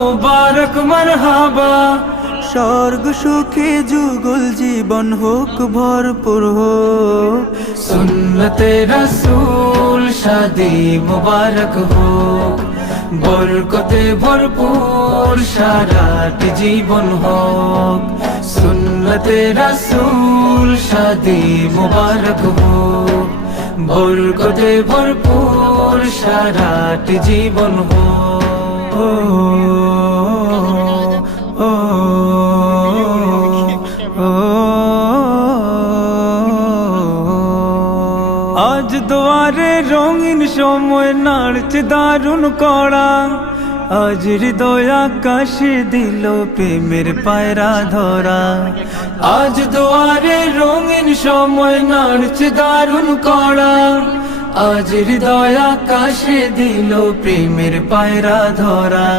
মুবারক মারহাবা, স্বর্গ সুখে যুগল জীবন হোক ভরপুর হোক। সুন্নতে রাসূল শাদি মুবারক হোক, বরকতে ভরপুর সারাটি জীবন হোক। সুন্নতে রাসূল শাদি মুবারক হোক, বরকতে ভরপুর সারাটি জীবন হোক। আজ দুয়ারে রঙিন সময় নাড়ছে দারুণ কড়া, আজ হৃদয় আকাশে দিল প্রেমের পায়রা ধরা। আজ দুয়ারে রঙিন সময় নাড়ছে দারুণ কড়া, আজ হৃদয় আকাশে দিল প্রেমের পায়রা ধরা।